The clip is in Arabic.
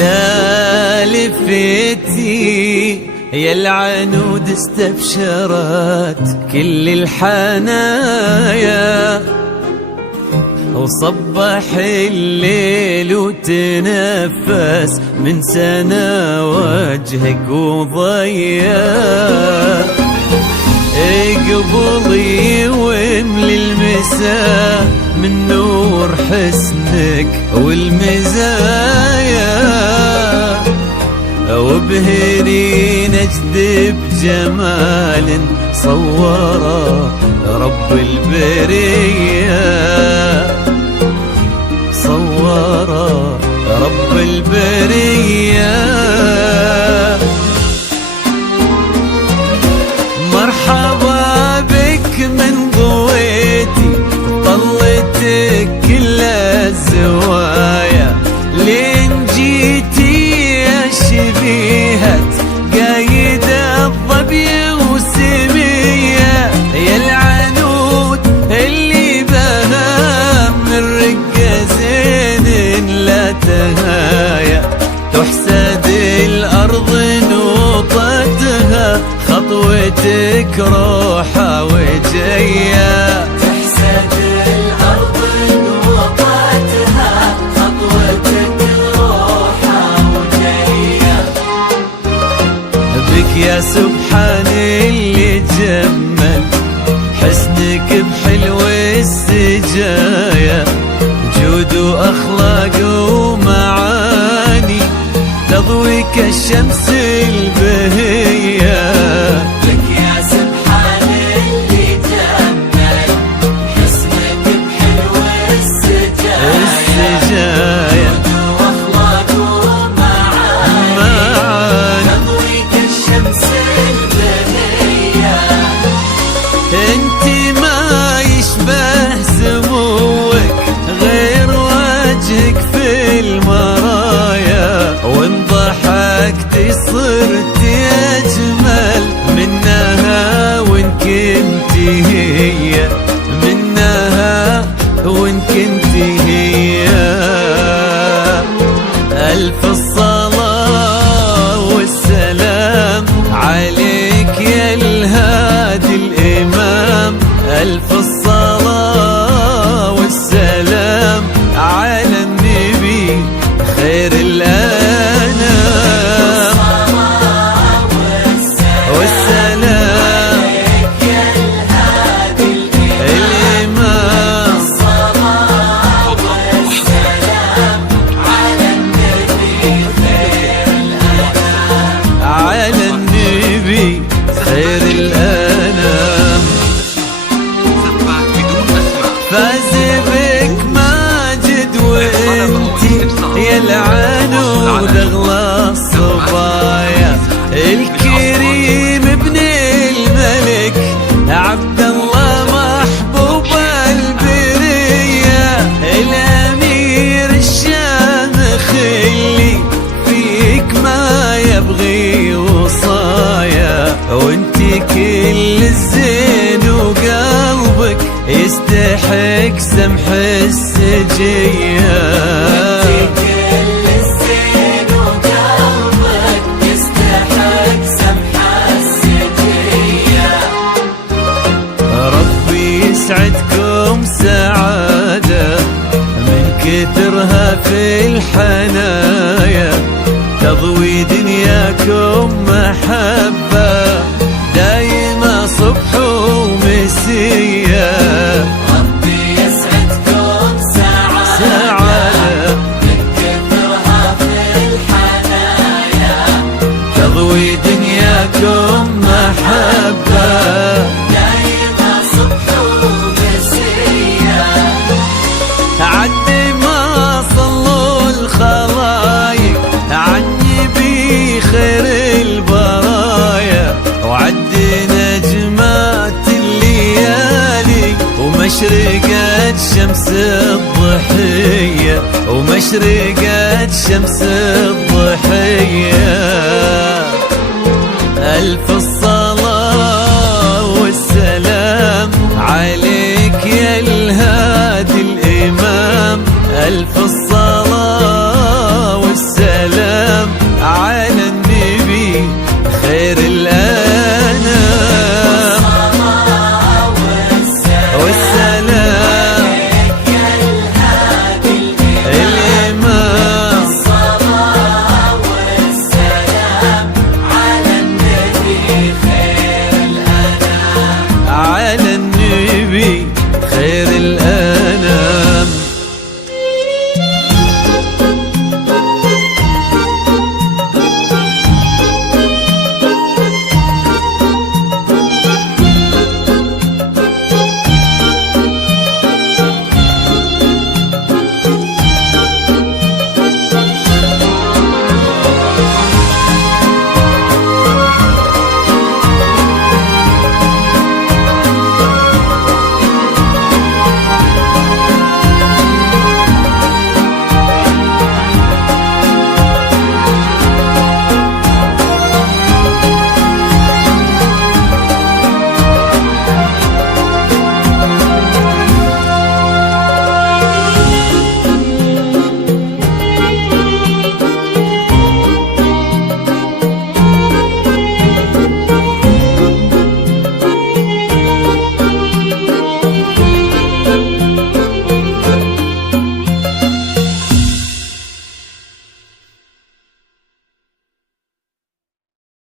لا لفتي يا العنود استبشرت كل الحنايا، وصبح الليل وتنفس من سنة وجهك وضيا، قبلي واملي المساء من نور حسنك والمزايا، وبهري نجذب جمال صوره رب البرية، صوره رب البرية. مرحبا بك من ضويتي طلتك كل الزوايا، لين جيتي يا شبيهة قايد الظبي وسمية، يا العنود اللي بها من رقة زين لا تهايا، تحسد الأرض نوطتها خطوتك روحة وجاية، تحسد الأرض نوطتها خطوتك روحة وجاية. بك يا سبحان اللي جمل حسنك بحلو السجايا، جود وأخلاق ومعاني تضوي كالشمس البهية. لك يا سبحان اللي جمل حسنك بحلو السجايا، وأخلاق ومعاني تضوي كالشمس البهية. انت ما يشبه سموك غير وجهك في المرايا، وان ضحكتي صرتي اجمل منها وان كنتي هي، منها وان كنتي هي. الف الصلاة والسلام عليك يا الهادي الامام، الف الصلاة والسلام على النبي خير الأنام، والسلام عليك يا الهادي الإمام، الصلاة والسلام على النبي خير الأنام، على النبي خير الأنام. فاز بك ماجد وانتي يا العنود اغلى الصبايا، الكريم ابن الملك عبد الله محبوب البرية، الامير الشامخ اللي فيك ما يبغي وصايا، وانتي كل الزين وقلبك يستحق سمح السجية، كل الزين وقلبك يستحق سمح السجية. ربي يسعدكم سعادة من كثرها في الحنايا، تضوي دنياكم محبة دايما صبح ومسية. ربي يسعدكم سعادة من كثرها في الحنايا، تضوي دنياكم محبة دايما صبح ومسية. عد ما صلوا الخلايق عني بخير البرايا، وعد نجمات الليالي ومشرقة شمس الضحية، ومشرقة شمس الضحية. ألف الصلاة والسلام عليك يا الهادي الإمام، ألف